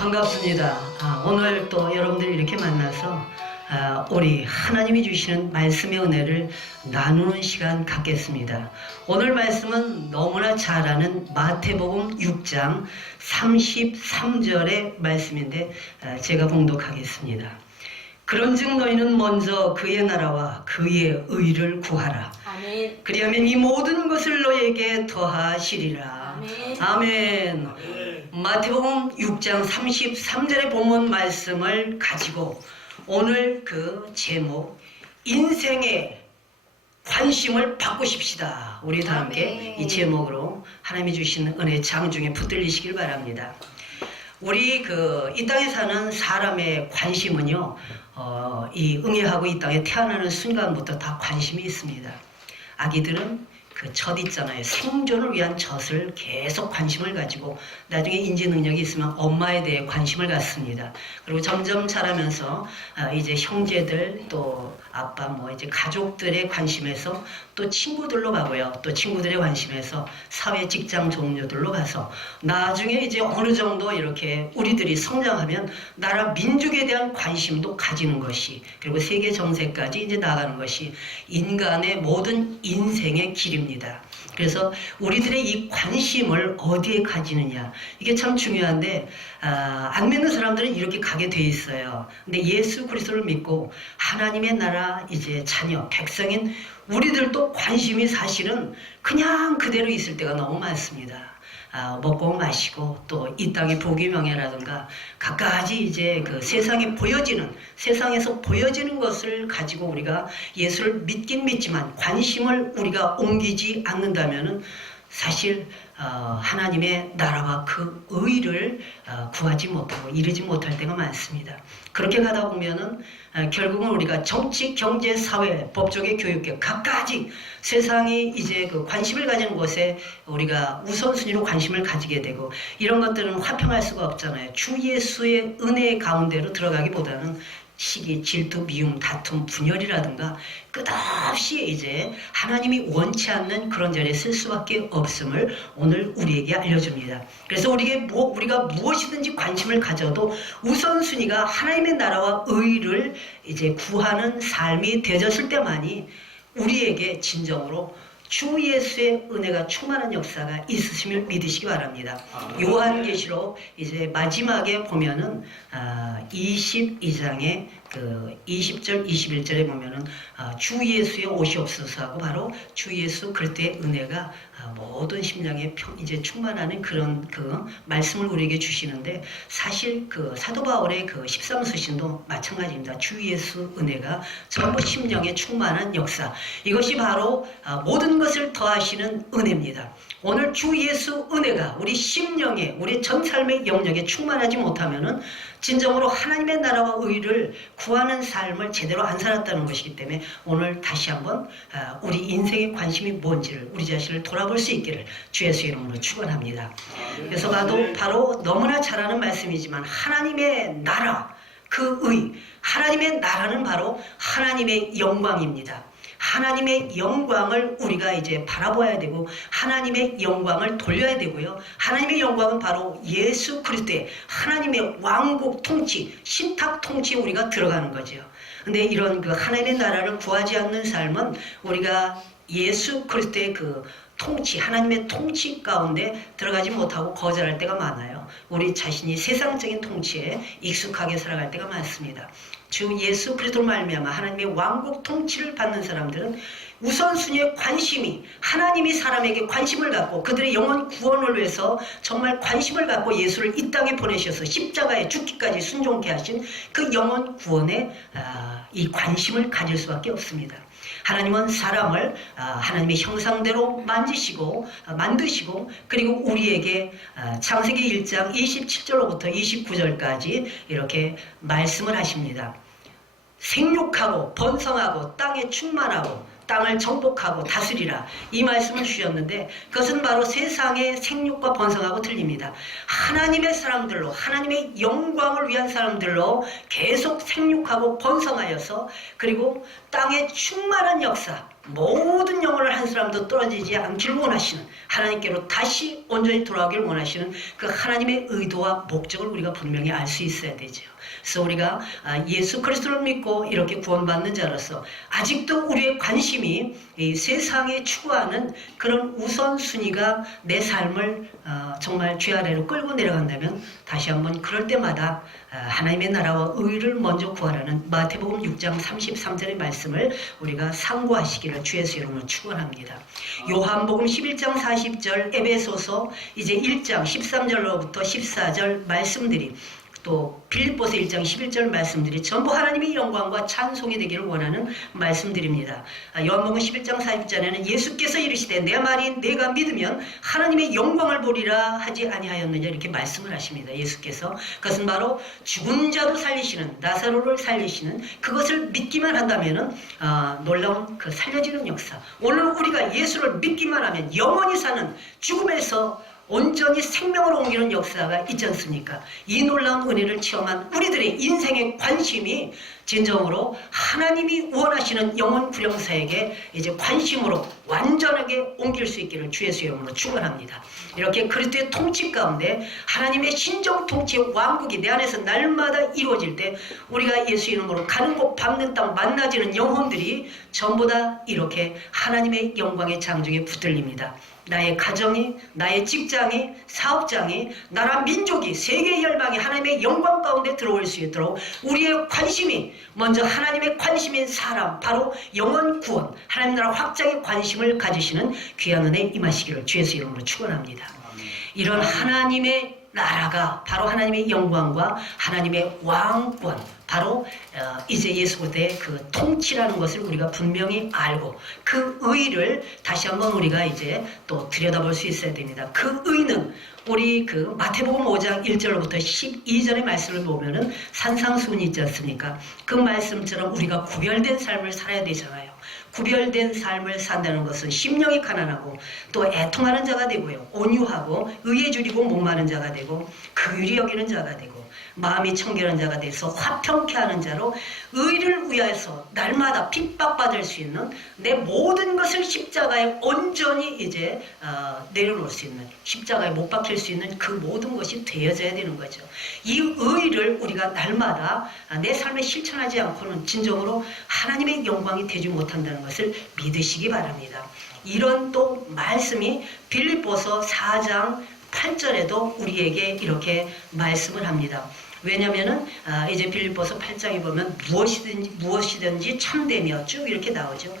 반갑습니다. 오늘 또 여러분들이 이렇게 만나서 우리 하나님이 주시는 말씀의 은혜를 나누는 시간 갖겠습니다. 오늘 말씀은 너무나 잘 아는 마태복음 6장 33절의 말씀인데 제가 봉독하겠습니다. 그런즉 너희는 먼저 그의 나라와 그의 의를 구하라. 아멘. 그리하면 이 모든 것을 너에게 더하시리라. 아멘. 아멘. 마태복음 6장 33절의 본문 말씀을 가지고 오늘 그 제목 인생의 관심을 바꾸십시다. 우리 다 함께 이 제목으로 하나님이 주신 은혜 장중에 붙들리시길 바랍니다. 우리 이 땅에 사는 사람의 관심은요, 이 응애하고 이 땅에 태어나는 순간부터 다 관심이 있습니다. 아기들은 그 젖 있잖아요. 생존을 위한 젖을 계속 관심을 가지고 나중에 인지 능력이 있으면 엄마에 대해 관심을 갖습니다. 그리고 점점 자라면서 이제 형제들 또 아빠 이제 가족들의 관심에서 또 친구들로 가고요. 또 친구들의 관심에서 사회 직장 동료들로 가서 나중에 이제 어느 정도 이렇게 우리들이 성장하면 나라 민족에 대한 관심도 가지는 것이, 그리고 세계 정세까지 이제 나가는 것이 인간의 모든 인생의 길입니다. 그래서 우리들의 이 관심을 어디에 가지느냐, 이게 참 중요한데 안 믿는 사람들은 이렇게 가게 돼 있어요. 근데 예수 그리스도를 믿고 하나님의 나라 이제 자녀 백성인 우리들도 관심이 사실은 그냥 그대로 있을 때가 너무 많습니다. 먹고 마시고 또 이 땅의 복위 명예라든가 갖가지 이제 그 세상에서 보여지는 것을 가지고 우리가 예수를 믿긴 믿지만 관심을 우리가 옮기지 않는다면은 사실 하나님의 나라와 그 의를 구하지 못하고 이루지 못할 때가 많습니다. 그렇게 가다 보면은 결국은 우리가 정치, 경제, 사회, 법조계, 교육계 갖가지 세상이 이제 그 관심을 가지는 곳에 우리가 우선순위로 관심을 가지게 되고, 이런 것들은 화평할 수가 없잖아요. 주 예수의 은혜 가운데로 들어가기보다는 시기, 질투, 미움, 다툼, 분열이라든가 끝없이 이제 하나님이 원치 않는 그런 자리에 쓸 수밖에 없음을 오늘 우리에게 알려줍니다. 그래서 우리가 무엇이든지 관심을 가져도 우선순위가 하나님의 나라와 의를 이제 구하는 삶이 되어졌을 때만이 우리에게 진정으로 주 예수의 은혜가 충만한 역사가 있으심을 믿으시기 바랍니다. 요한계시록 이제 마지막에 보면은 22장의 그 20절 21절에 보면은 주 예수의 옷이 없어서 하고 바로 주 예수 그리스도의 은혜가 모든 심령에 이제 충만하는 그런 그 말씀을 우리에게 주시는데, 사실 그 사도 바울의 그 13서신도 마찬가지입니다. 주 예수 은혜가 전부 심령에 충만한 역사, 이것이 바로 모든 것을 더하시는 은혜입니다. 오늘 주 예수 은혜가 우리 심령에, 우리 전 삶의 영역에 충만하지 못하면은 진정으로 하나님의 나라와 의를 구하는 삶을 제대로 안 살았다는 것이기 때문에 오늘 다시 한번 우리 인생의 관심이 뭔지를, 우리 자신을 돌아볼 수 있기를 주 예수 이름으로 축원합니다. 그래서 바로 너무나 잘 아는 말씀이지만 하나님의 나라, 그 의, 하나님의 나라는 바로 하나님의 영광입니다. 하나님의 영광을 우리가 이제 바라봐야 되고 하나님의 영광을 돌려야 되고요. 하나님의 영광은 바로 예수 그리스도의 하나님의 왕국 통치, 신탁 통치에 우리가 들어가는 거죠. 근데 이런 그 하나님의 나라를 구하지 않는 삶은 우리가 예수 그리스도의 그 통치, 하나님의 통치 가운데 들어가지 못하고 거절할 때가 많아요. 우리 자신이 세상적인 통치에 익숙하게 살아갈 때가 많습니다. 주 예수 그리스도로 말미암아 하나님의 왕국 통치를 받는 사람들은 우선순위의 관심이, 하나님이 사람에게 관심을 갖고 그들의 영혼 구원을 위해서 정말 관심을 갖고 예수를 이 땅에 보내셔서 십자가에 죽기까지 순종케 하신 그 영혼 구원에 이 관심을 가질 수밖에 없습니다. 하나님은 사람을 하나님의 형상대로 만드시고 그리고 우리에게 창세기 1장 27절로부터 29절까지 이렇게 말씀을 하십니다. 생육하고 번성하고 땅에 충만하고 땅을 정복하고 다스리라, 이 말씀을 주셨는데 그것은 바로 세상의 생육과 번성하고 틀립니다. 하나님의 사람들로, 하나님의 영광을 위한 사람들로 계속 생육하고 번성하여서 그리고 땅의 충만한 역사, 모든 영혼을 한 사람도 떨어지지 않기를 원하시는, 하나님께로 다시 온전히 돌아오기를 원하시는 그 하나님의 의도와 목적을 우리가 분명히 알 수 있어야 되죠. 그래서 우리가 예수 그리스도를 믿고 이렇게 구원받는 자로서 아직도 우리의 관심이 이 세상에 추구하는 그런 우선순위가 내 삶을 정말 죄 아래로 끌고 내려간다면, 다시 한번 그럴 때마다 하나님의 나라와 의를 먼저 구하라는 마태복음 6장 33절의 말씀을 우리가 상고하시기를 주 예수 이름으로 축원합니다. 요한복음 11장 40절, 에베소서 이제 1장 13절로부터 14절 말씀들이, 또 빌립보서 1장 11절 말씀들이 전부 하나님의 영광과 찬송이 되기를 원하는 말씀들입니다. 요한복음 11장 40절에는 예수께서 이르시되 내 말이 내가 믿으면 하나님의 영광을 보리라 하지 아니하였느냐, 이렇게 말씀을 하십니다. 예수께서. 그것은 바로 죽은 자도 살리시는, 나사로를 살리시는 그것을 믿기만 한다면은 놀라운 그 살려지는 역사, 오늘 우리가 예수를 믿기만 하면 영원히 사는, 죽음에서 온전히 생명으로 옮기는 역사가 있지 않습니까? 이 놀라운 은혜를 체험한 우리들의 인생의 관심이 진정으로 하나님이 원하시는 영혼 구령사에게 이제 관심으로 완전하게 옮길 수 있기를 주 예수의 이름으로 축원합니다. 이렇게 그리스도의 통치 가운데 하나님의 신정 통치의 왕국이 내 안에서 날마다 이루어질 때, 우리가 예수 이름으로 가는 곳 밟는 땅 만나지는 영혼들이 전부 다 이렇게 하나님의 영광의 장중에 붙들립니다. 나의 가정이, 나의 직장이, 사업장이, 나라 민족이, 세계의 열방이 하나님의 영광 가운데 들어올 수 있도록 우리의 관심이 먼저 하나님의 관심인 사람, 바로 영혼 구원, 하나님 나라 확장의 관심을 가지시는 귀한 은혜 임하시기를 주 예수 이름으로 축원합니다. 이런 하나님의 나라가 바로 하나님의 영광과 하나님의 왕권, 바로 이제 예수 그리스도의 그 통치라는 것을 우리가 분명히 알고, 그 의를 다시 한번 우리가 이제 또 들여다볼 수 있어야 됩니다. 그 의는 우리 그 마태복음 5장 1절부터 12절의 말씀을 보면은 산상수훈이 있지 않습니까? 그 말씀처럼 우리가 구별된 삶을 살아야 되잖아요. 구별된 삶을 산다는 것은 심령이 가난하고 또 애통하는 자가 되고요, 온유하고 의에 줄이고 목마른 자가 되고 긍휼히 여기는 자가 되고 마음이 청결한 자가 돼서 화평케 하는 자로 의를 위하여서 날마다 핍박받을 수 있는, 내 모든 것을 십자가에 온전히 이제 내려놓을 수 있는, 십자가에 못 박힐 수 있는 그 모든 것이 되어져야 되는 거죠. 이 의를 우리가 날마다 내 삶에 실천하지 않고는 진정으로 하나님의 영광이 되지 못한다는 것을 믿으시기 바랍니다. 이런 또 말씀이 빌립보서 4장 8절에도 우리에게 이렇게 말씀을 합니다. 왜냐면은 이제 빌립보서 8장에 보면 무엇이든지 참되며 쭉 이렇게 나오죠.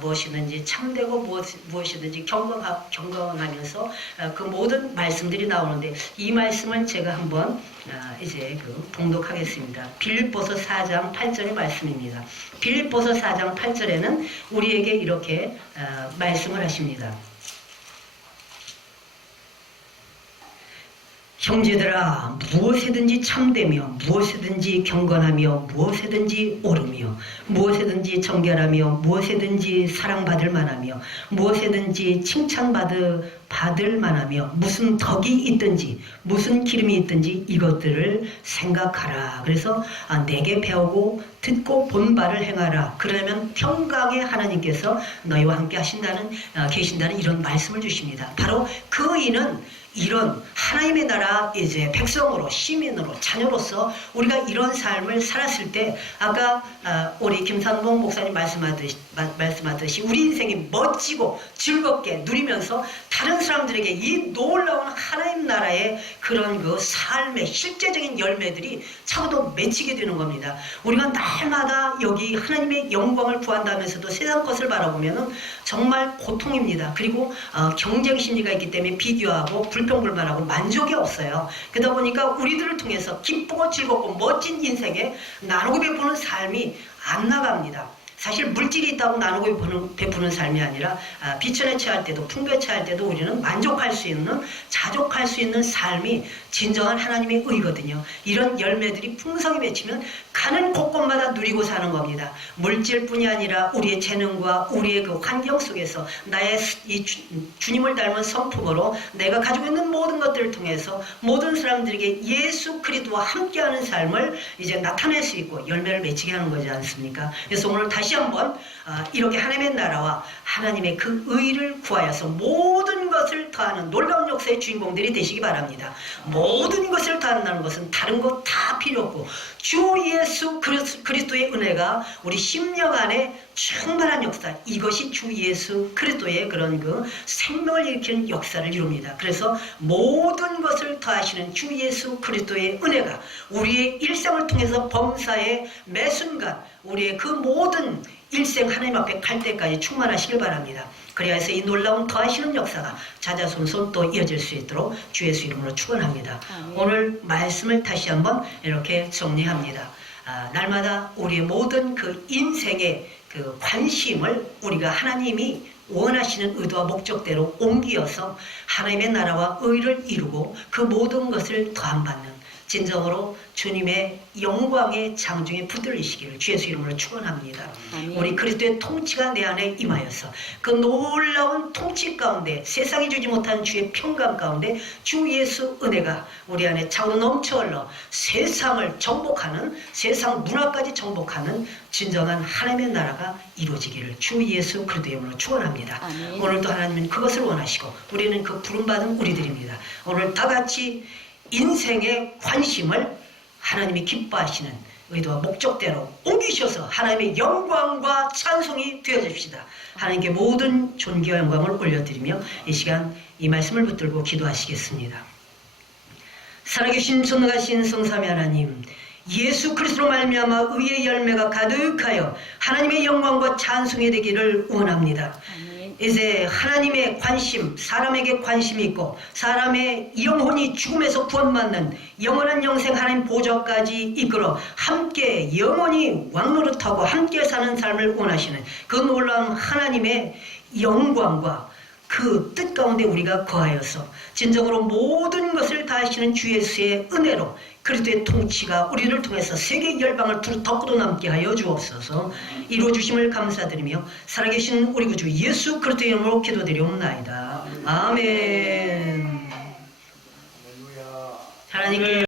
무엇이든지 참되고 무엇이든지 경건하면서 그 모든 말씀들이 나오는데, 이 말씀을 제가 한번 이제 봉독하겠습니다. 빌립보서 4장 8절의 말씀입니다. 빌립보서 4장 8절에는 우리에게 이렇게 말씀을 하십니다. 형제들아, 무엇에든지 참되며 무엇에든지 경건하며 무엇에든지 옳으며 무엇에든지 정결하며 무엇에든지 사랑받을 만하며 무엇에든지 칭찬받을 만하며 무슨 덕이 있든지 무슨 기름이 있든지 이것들을 생각하라. 그래서 내게 배우고 듣고 본 바를 행하라. 그러면 평강의 하나님께서 너희와 함께 계신다는 이런 말씀을 주십니다. 바로 그 의는 이런 하나님의 나라 이제 백성으로, 시민으로, 자녀로서 우리가 이런 삶을 살았을 때, 아까 우리 김산봉 목사님 말씀하듯이 우리 인생이 멋지고 즐겁게 누리면서 다른 사람들에게 이 놀라운 하나님 나라의 그런 그 삶의 실제적인 열매들이 차고도 맺히게 되는 겁니다. 우리가 날마다 여기 하나님의 영광을 구한다면서도 세상 것을 바라보면은 정말 고통입니다. 그리고 경쟁 심리가 있기 때문에 비교하고 불평불만하고 만족이 없어요. 그러다 보니까 우리들을 통해서 기쁘고 즐겁고 멋진 인생에 나누고 베푸는 삶이 안 나갑니다. 사실 물질이 있다고 나누고 베푸는 삶이 아니라 비천에 처할 때도, 풍부에 처할 때도 우리는 만족할 수 있는, 자족할 수 있는 삶이 진정한 하나님의 의거든요. 이런 열매들이 풍성히 맺히면 가는 곳곳마다 누리고 사는 겁니다. 물질뿐이 아니라 우리의 재능과 우리의 그 환경 속에서 나의 이 주님을 닮은 성품으로 내가 가지고 있는 모든 것들을 통해서 모든 사람들에게 예수 그리스도와 함께하는 삶을 이제 나타낼 수 있고 열매를 맺히게 하는 거지 않습니까? 그래서 오늘 다시 다시 한번 이렇게 하나님의 나라와 하나님의 그 의를 구하여서 모든 것을 더하는 놀라운 역사의 주인공들이 되시기 바랍니다. 모든 것을 더한다는 것은 다른 것 다 필요 없고 주 예수 그리스도의 은혜가 우리 심령 안에 충만한 역사, 이것이 주 예수 그리스도의 그런 그 생명을 일으키는 역사를 이룹니다. 그래서 모든 것을 더하시는 주 예수 그리스도의 은혜가 우리의 일생을 통해서 범사의 매 순간 우리의 그 모든 일생 하나님 앞에 갈 때까지 충만하시길 바랍니다. 그래야 해서 이 놀라운 더하시는 역사가 자자손손 또 이어질 수 있도록 주 예수 이름으로 축원합니다. 오늘 말씀을 다시 한번 이렇게 정리합니다. 날마다 우리의 모든 그 인생의 그 관심을 우리가 하나님이 원하시는 의도와 목적대로 옮기어서 하나님의 나라와 의를 이루고 그 모든 것을 더함받는 진정으로 주님의 영광의 장중에 붙들리시기를 주 예수 이름으로 축원합니다. 우리 그리스도의 통치가 내 안에 임하여서 그 놀라운 통치 가운데 세상이 주지 못한 주의 평강 가운데 주 예수 은혜가 우리 안에 차고 넘쳐 흘러 세상을 정복하는, 세상 문화까지 정복하는 진정한 하나님의 나라가 이루어지기를 주 예수 그리스도의 이름으로 축원합니다. 오늘도 하나님은 그것을 원하시고 우리는 그 부름받은 우리들입니다. 오늘 다 같이 인생의 관심을 하나님이 기뻐하시는 의도와 목적대로 옮기셔서 하나님의 영광과 찬송이 되어줍시다. 하나님께 모든 존귀와 영광을 올려드리며 이 시간 이 말씀을 붙들고 기도하시겠습니다. 살아계신 전능하신 성삼위 하나님, 예수 그리스도로 말미암아 의의 열매가 가득하여 하나님의 영광과 찬송이 되기를 원합니다. 이제 하나님의 관심, 사람에게 관심이 있고 사람의 영혼이 죽음에서 구원받는 영원한 영생 하나님 보좌까지 이끌어 함께 영원히 왕노릇하고 함께 사는 삶을 원하시는 그 놀라운 하나님의 영광과 그 뜻 가운데 우리가 거하여서 진정으로 모든 것을 다하시는 주 예수의 은혜로 그리스도의 통치가 우리를 통해서 세계 열방을 두루 덮고도 남게 하여 주옵소서. 이루어주심을 감사드리며 살아계신 우리 구주 예수 그리스도의 이름으로 기도드리옵나이다. 아멘. 하나님께